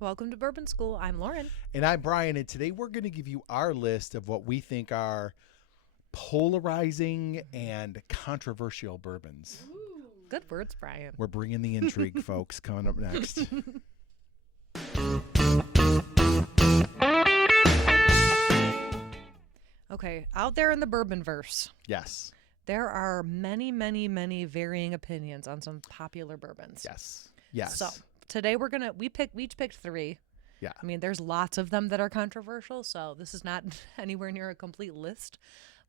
Welcome to Bourbon School. I'm Lauren. And I'm Brian, and today we're going to give you our list of what we think are polarizing and controversial bourbons. Ooh. Good words, Brian. We're bringing the intrigue, folks, coming up next. Okay, out there in the bourbon verse, Yes. there are many, many, many varying opinions on some popular bourbons. Yes. Yes. So today we each picked 3. Yeah. I mean, there's lots of them that are controversial, so this is not anywhere near a complete list.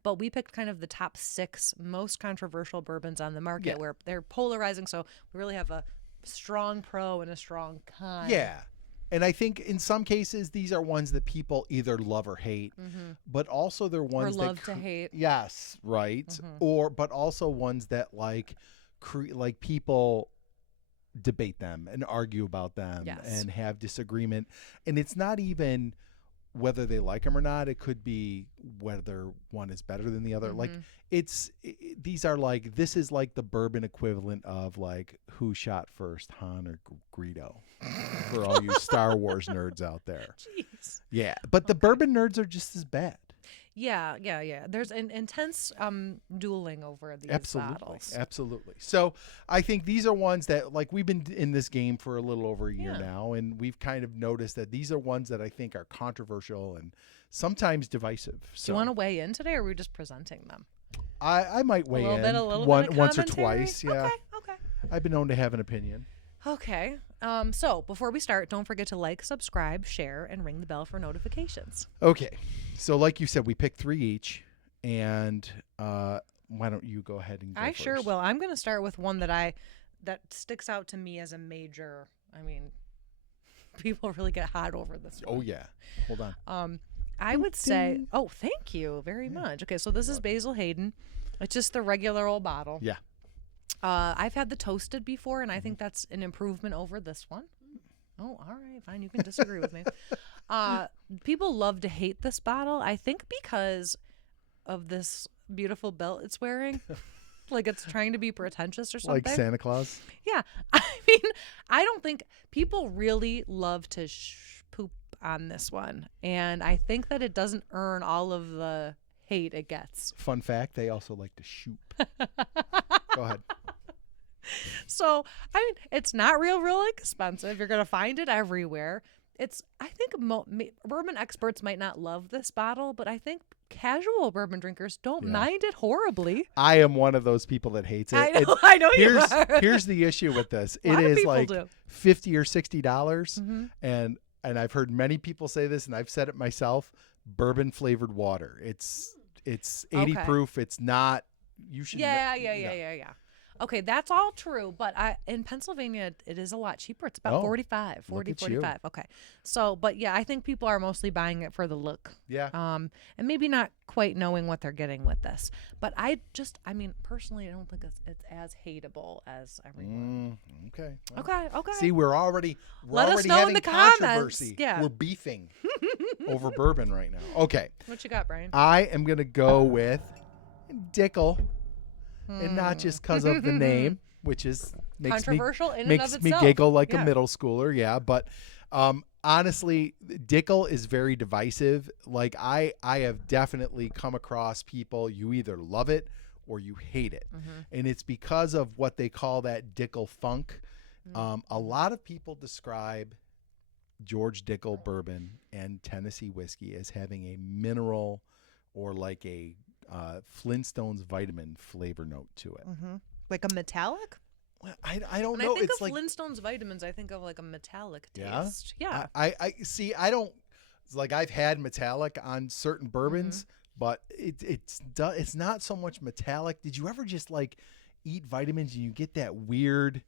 But we picked kind of the top 6 most controversial bourbons on the market where they're polarizing. So we really have a strong pro and a strong con. Yeah. And I think in some cases, these are ones that people either love or hate, but also they're ones or love to hate. Yes, right. But also ones that like people debate them and argue about them and have disagreement. And it's not even whether they like them or not. It could be whether one is better than the other. Like these are like, this is like the bourbon equivalent of like who shot first, Han or Greedo, for all you Star Wars nerds out there. Jeez. Yeah. But the bourbon nerds are just as bad. Yeah. There's an intense dueling over these bottles. Absolutely. So I think these are ones that, like, we've been in this game for a little over a year now, and we've kind of noticed that these are ones that I think are controversial and sometimes divisive. So do you want to weigh in today, or are we just presenting them? I might weigh in a little bit once or commentary? twice. Yeah. Okay. I've been known to have an opinion. Okay. So before we start, don't forget to like, subscribe, share, and ring the bell for notifications. Okay. So like you said, we picked 3 each, and why don't you go ahead and go I first? sure will. I'm going to start with one that sticks out to me as a major. I mean, people really get hot over this one. Oh yeah. Hold on. I would say, thank you very much. Okay, so this is Basil Hayden. It's just the regular old bottle. Yeah. I've had the toasted before, and I think that's an improvement over this one. Oh, all right, fine. You can disagree with me. People love to hate this bottle, I think because of this beautiful belt it's wearing. Like it's trying to be pretentious or something. Like Santa Claus? Yeah. I mean, I don't think people really love to poop on this one. And I think that it doesn't earn all of the hate it gets. Fun fact, they also like to shoot. Go ahead. So, I mean, it's not real expensive. You're going to find it everywhere. I think bourbon experts might not love this bottle, but I think casual bourbon drinkers don't mind it horribly. I am one of those people that hates it. I know you are. Here's the issue with this. A lot it of is people like do. $50 or $60, and I've heard many people say this, and I've said it myself. Bourbon flavored water. It's 80 proof. It's not. You should. Yeah. Okay, that's all true, but in Pennsylvania it is a lot cheaper. It's about 45. Okay. So, but yeah, I think people are mostly buying it for the look. Yeah. And maybe not quite knowing what they're getting with this. But I mean, personally, I don't think it's as hateable as everyone. Okay. Well, okay. See, we're already Let us know in the controversy. comments. Yeah. We're beefing over bourbon right now. Okay. What you got, Brian? I am going to go with Dickl. And not just because of the name, which is makes me giggle like a middle schooler. Yeah, but honestly, Dickl is very divisive. Like I have definitely come across people, you either love it or you hate it, and it's because of what they call that Dickl funk. A lot of people describe George Dickl bourbon and Tennessee whiskey as having a mineral or like a Flintstones vitamin flavor note to it. Like a metallic? Well, I don't when know. I think it's of like Flintstones vitamins, I think of like a metallic Yeah? taste. Yeah. I see. I don't. It's like I've had metallic on certain bourbons, but it's not so much metallic. Did you ever just like eat vitamins and you get that weird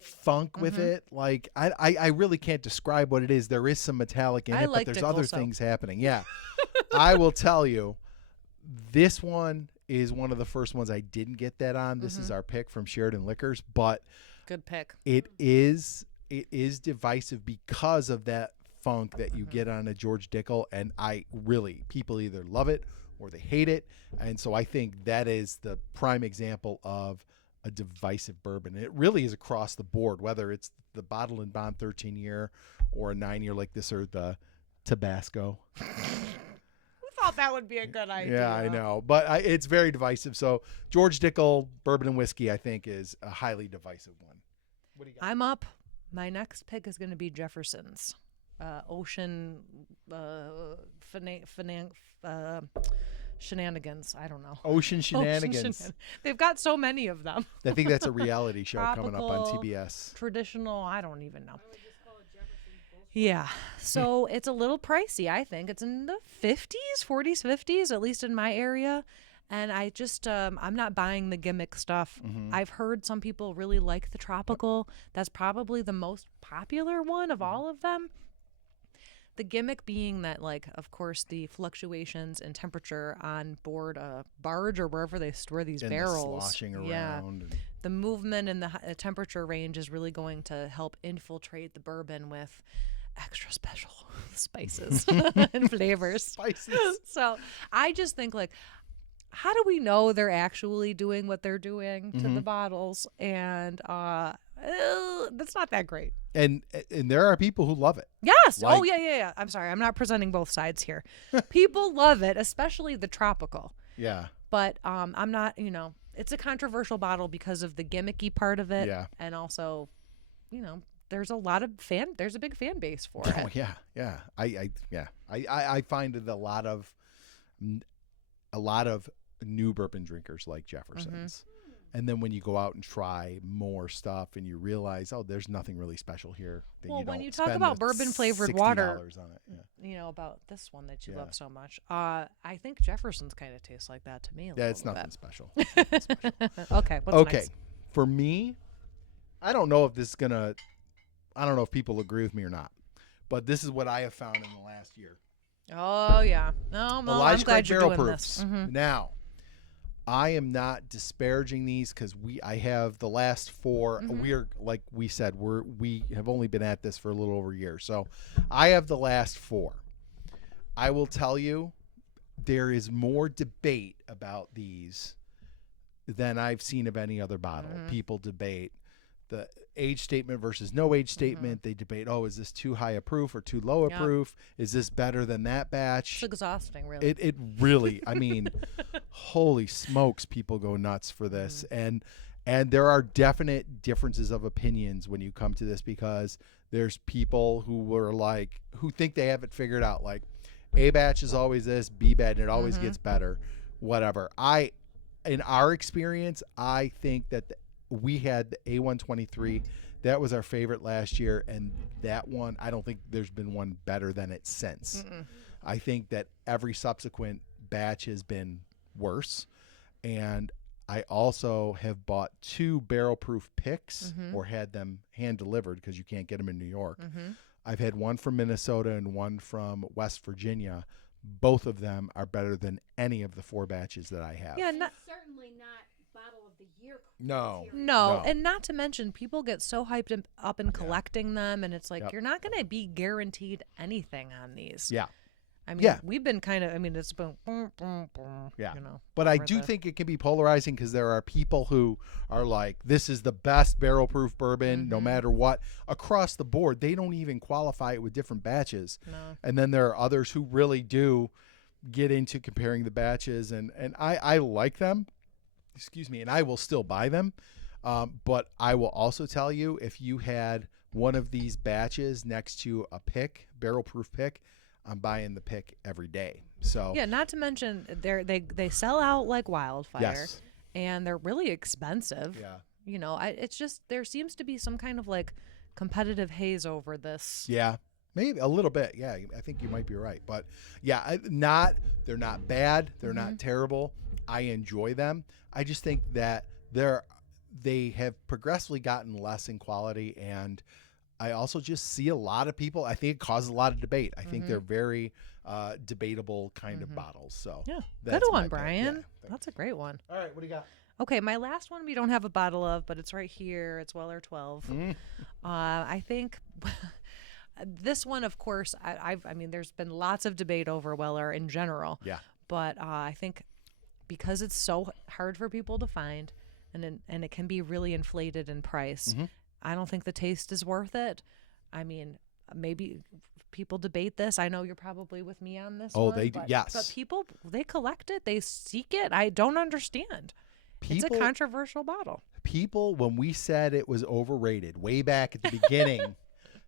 funk with it? Like I really can't describe what it is. There is some metallic in it, but there's other things happening. Yeah. I will tell you. This one is one of the first ones I didn't get that on. This is our pick from Sheridan Liquors, but good pick. It is divisive because of that funk that you get on a George Dickl, and people either love it or they hate it, and so I think that is the prime example of a divisive bourbon. And it really is across the board, whether it's the bottle and bond 13-year or a 9-year like this, or the Tabasco. Who thought that would be a good idea? Yeah, I know. But it's very divisive. So George Dickl Bourbon and Whiskey, I think, is a highly divisive one. What do you got? I'm up. My next pick is going to be Jeffersons Ocean shenanigans. I don't know. Ocean Shenanigans. They've got so many of them. I think that's a reality show coming up on Tropical, TBS. Traditional. I don't even know. Yeah. So it's a little pricey, I think. It's in the 40s, 50s, at least in my area. And I just, I'm not buying the gimmick stuff. Mm-hmm. I've heard some people really like the tropical. That's probably the most popular one of all of them. The gimmick being that, like, of course, the fluctuations in temperature on board a barge or wherever they store these And barrels. the sloshing around. Yeah. And The movement in the temperature range is really going to help infiltrate the bourbon with extra special spices and flavors. spices. So I just think, like, how do we know they're actually doing what they're doing to the bottles? And that's not that great. And there are people who love it. Yes. Like- Oh, yeah. I'm sorry. I'm not presenting both sides here. People love it, especially the tropical. Yeah. But I'm not, it's a controversial bottle because of the gimmicky part of it. Yeah. And also, there's a big fan base for Oh, it. yeah. I find that a lot of new bourbon drinkers like Jeffersons. And then when you go out and try more stuff and you realize, oh, there's nothing really special here. Well, when you talk about bourbon flavored water, on it. about this one that you Yeah. love so much, I think Jefferson's kind of tastes like that to me. It's little nothing bit. special. It's nothing special. Okay. What's Okay. next? For me, I don't know if people agree with me or not, but this is what I have found in the last year. Oh yeah. No, The I'm Elijah glad Craig you're barrel doing proofs. this. Mhm. Now, I am not disparaging these because I have the last 4. We're, like we said, we have only been at this for a little over a year. So I have the last 4. I will tell you, there is more debate about these than I've seen of any other bottle. People debate the age statement versus no age statement. They debate, is this too high a proof or too low a proof? Is this better than that batch? It's exhausting, really. It really, I mean, holy smokes, people go nuts for this. And there are definite differences of opinions when you come to this, because there's people who think they have it figured out. Like, A batch is always this, B batch, and it always gets better, whatever. In our experience, I think that we had the A123. That was our favorite last year, and that one, I don't think there's been one better than it since. I think that every subsequent batch has been worse, and I also have bought 2 barrel-proof picks or had them hand-delivered because you can't get them in New York. I've had one from Minnesota and one from West Virginia. Both of them are better than any of the 4 batches that I have. Yeah, certainly not bottle of the year. No. And not to mention, people get so hyped up in collecting them, and it's like, you're not going to be guaranteed anything on these. Yeah. I mean, we've been it's been, yeah. But I do think it can be polarizing, because there are people who are like, this is the best barrel-proof bourbon, no matter what. Across the board, they don't even qualify it with different batches. No. And then there are others who really do get into comparing the batches, and I like them. Excuse me, and I will still buy them. But I will also tell you, if you had one of these batches next to a barrel-proof pick, I'm buying the pick every day. So yeah, not to mention they sell out like wildfire. Yes. And they're really expensive. Yeah. It's just, there seems to be some kind of like competitive haze over this. Yeah. Maybe a little bit. Yeah, I think you might be right. But yeah, they're not bad. They're not terrible. I enjoy them. I just think that they have progressively gotten less in quality, and I also just see a lot of people. I think it causes a lot of debate. I think they're very debatable kind of bottles. So yeah, that's good my one, pick. Brian. Yeah, That's a great one. all right, what do you got? Okay, my last one we don't have a bottle of, but it's right here. It's Weller 12. I think this one, of course, I mean, there's been lots of debate over Weller in general. Yeah. But I think because it's so hard for people to find, and it can be really inflated in price. I don't think the taste is worth it. I mean, maybe people debate this. I know you're probably with me on this. Oh, one, they do. Yes. But people, they collect it. They seek it. I don't understand. It's a controversial bottle. People, when we said it was overrated way back at the beginning,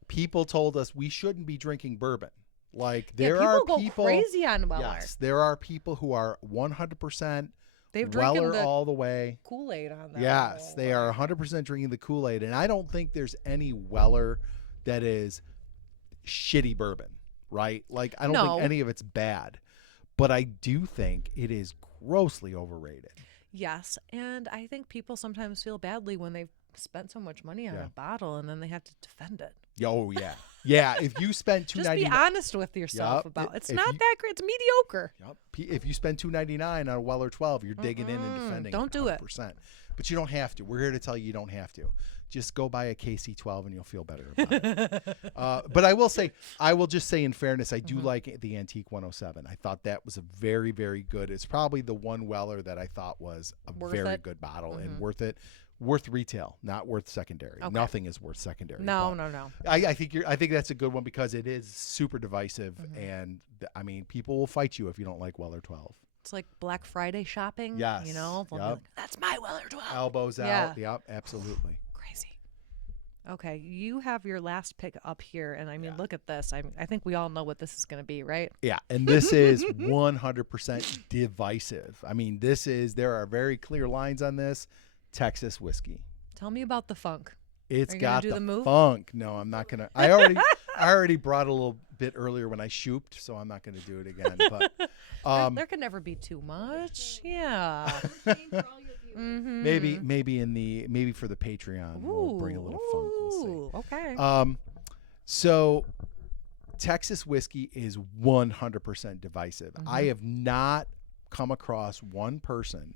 people told us we shouldn't be drinking bourbon. Like there are people go crazy on Weller. Yes, there are people who are 100% They've Weller the all the way. Kool-Aid on that. Yes, they are 100% drinking the Kool-Aid, and I don't think there's any Weller that is shitty bourbon, right? Like I don't think any of it's bad, but I do think it is grossly overrated. Yes, and I think people sometimes feel badly when they've spent so much money on a bottle and then they have to defend it. Oh yeah, yeah. If you spend $2.99, just be honest with yourself about it's not that great. It's mediocre. If you spend $2.99 on a Weller 12, you're digging in and defending. Don't do it. But you don't have to. We're here to tell you don't have to. Just go buy a KC12 and you'll feel better about it. But I will just say in fairness, I do like the Antique 107. I thought that was a very, very good. It's probably the one Weller that I thought was a very good bottle and worth it. Worth retail, not worth secondary. Okay. Nothing is worth secondary. No. I think that's a good one because it is super divisive, and I mean, people will fight you if you don't like Weller 12. It's like Black Friday shopping. Yes. You know, like, that's my Weller 12. Elbows out. Yep, absolutely. Crazy. Okay, you have your last pick up here, and I mean, look at this. I think we all know what this is going to be, right? Yeah, and this is 100% divisive. I mean, there are very clear lines on this. Texas whiskey. Tell me about the funk. It's got the funk. No, I'm not gonna. I already brought a little bit earlier when I shooped, so I'm not gonna do it again. But there can never be too much. Yeah. Maybe for the Patreon we'll bring a little funk. We'll see. Okay. So Texas whiskey is 100% divisive. I have not come across one person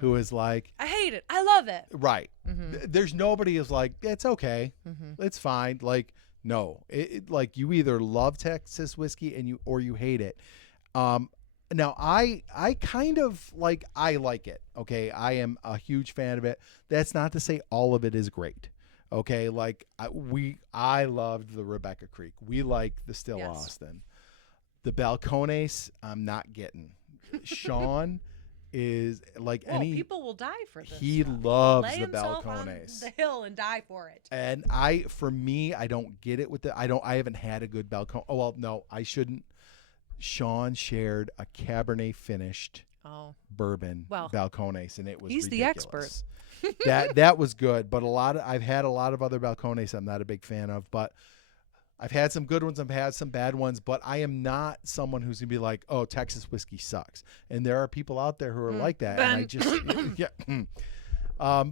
who is like, I hate it, I love it. Right. There's nobody who's like, it's okay, it's fine. Like, no, like you either love Texas whiskey or you hate it. Now I kind of like, I like it. Okay. I am a huge fan of it. That's not to say all of it is great. Okay. Like I loved the Rebecca Creek. We like the Still Austin. The Balcones, I'm not getting. Sean is like people will die for this. He stuff. loves Lay the himself Balcones. on the hill and die for it. And I don't get it with I haven't had a good Balcone. Oh well, no, I shouldn't. Sean shared a Cabernet finished bourbon Balcones, and it was he's ridiculous. The expert. that was good, but I've had a lot of other Balcones I'm not a big fan of, but I've had some good ones. I've had some bad ones, but I am not someone who's going to be like, oh, Texas whiskey sucks. And there are people out there who are like that. And I just,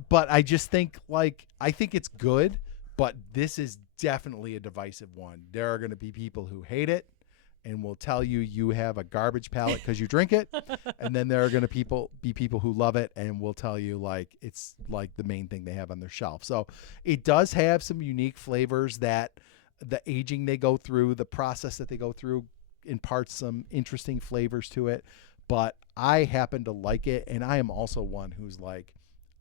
but I just think I think it's good, but this is definitely a divisive one. There are going to be people who hate it and will tell you have a garbage palate because you drink it. And then there are going to be people who love it and will tell you it's like the main thing they have on their shelf. So it does have some unique flavors that the aging they go through, the process that they go through imparts some interesting flavors to it, but I happen to like it. And I am also one who's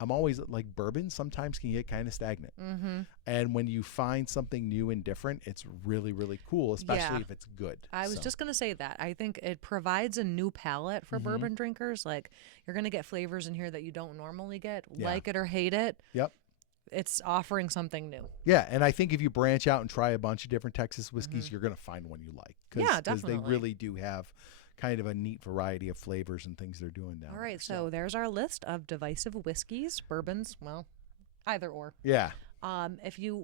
I'm always like bourbon sometimes can get kind of stagnant. And when you find something new and different, it's really, really cool, especially if it's good. I was just going to say that. I think it provides a new palate for bourbon drinkers. Like you're going to get flavors in here that you don't normally get, like it or hate it. Yep. It's offering something new. Yeah, and I think if you branch out and try a bunch of different Texas whiskeys, you're going to find one you like. Definitely. Because they really do have kind of a neat variety of flavors and things they're doing now. All right, so there's our list of divisive whiskeys, bourbons, well, either or. Yeah.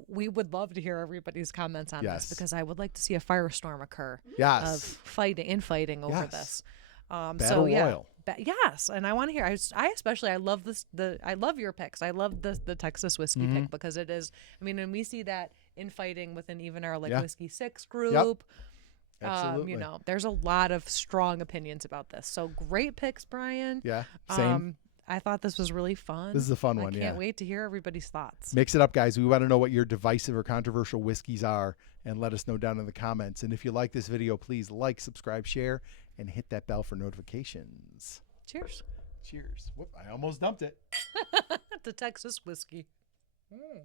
We would love to hear everybody's comments on this because I would like to see a firestorm occur. Yes. Of fighting over this. Battle royal. Yes, and I want to hear. I love this. I love your picks. I love the Texas whiskey pick because it is. I mean, when we see that infighting within even our Whiskey 6 group, absolutely. There's a lot of strong opinions about this. So great picks, Brian. Yeah, same. I thought this was really fun. This is a fun one. I can't wait to hear everybody's thoughts. Mix it up, guys. We want to know what your divisive or controversial whiskeys are, and let us know down in the comments. And if you like this video, please like, subscribe, share, and hit that bell for notifications. Cheers. Cheers. Whoop, I almost dumped it. The Texas whiskey. Mm.